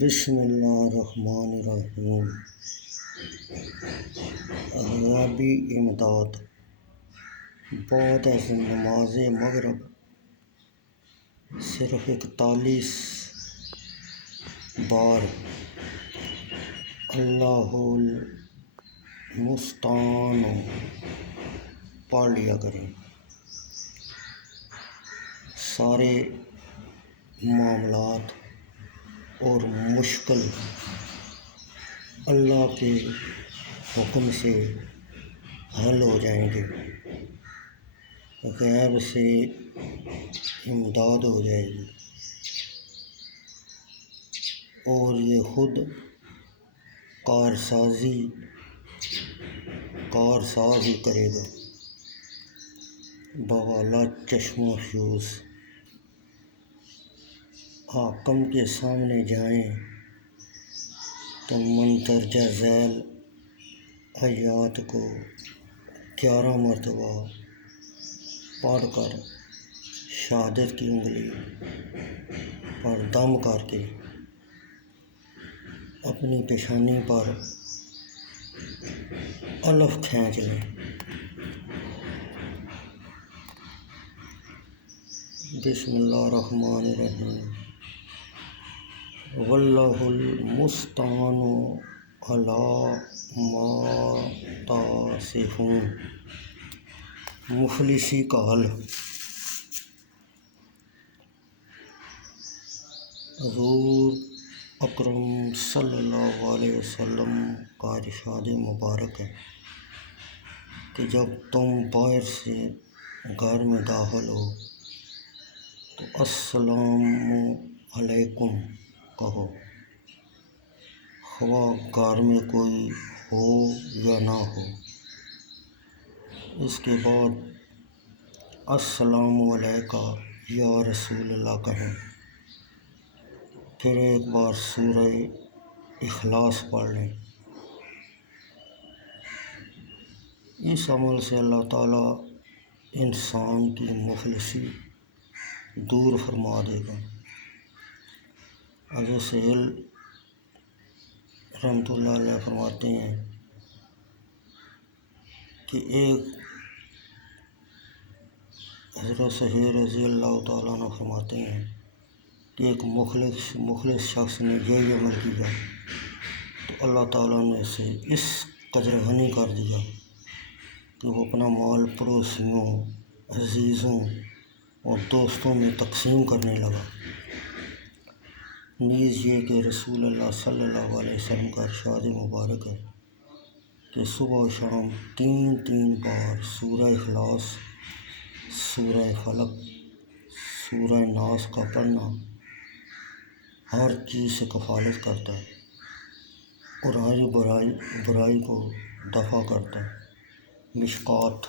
بسم اللہ الرحمن الرحیم۔ غیابی امداد۔ بعد از نماز مغرب صرف 41 بار اللہ المستعان پڑھ لیا کریں۔ سارے معاملات اور مشکل اللہ کے حکم سے حل ہو جائیں گے، غیب سے امداد ہو جائے گی اور یہ خود کارساز ہی کرے گا بوالا چشم و فیوز۔ حاکم کے سامنے جائیں تو مندرجہ ذیل آیات کو 11 مرتبہ پڑھ کر شہادت کی انگلی پر دم کر کے اپنی پیشانی پر الف کھینچ لیں۔ بسم اللہ الرحمن الرحیم۔ واللہ المستعان علی ما تصفون۔ مفلسی کا حل۔ حضور اکرم صلی اللہ علیہ وسلم کا ارشاد مبارک ہے کہ جب تم باہر سے گھر میں داخل ہو تو السلام علیکم کہو، خواہ گھر میں کوئی ہو یا نہ ہو۔ اس کے بعد السلام علیکہ یا رسول اللہ کہیں، پھر ایک بار سورہ اخلاص پڑھ لیں۔ اس عمل سے اللہ تعالیٰ انسان کی مفلسی دور فرما دے گا۔ حضرت سہیل رحمۃ اللہ علیہ فرماتے ہیں کہ حضرت سہیل رضی اللہ تعالیٰ عنہ فرماتے ہیں کہ ایک مخلص شخص نے یہ عمل کیا تو اللہ تعالیٰ نے اسے اس قدر غنی کر دیا کہ وہ اپنا مال پڑوسیوں، عزیزوں اور دوستوں میں تقسیم کرنے لگا۔ نیز یہ کہ رسول اللہ صلی اللہ علیہ وسلم کا ارشاد مبارک ہے کہ صبح و شام 3 بار سورہ اخلاص، سورہ فلق، سورہ ناس کا پڑھنا ہر چیز سے کفالت کرتا ہے اور ہر برائی کو دفع کرتا ہے۔ مشکوٰۃ۔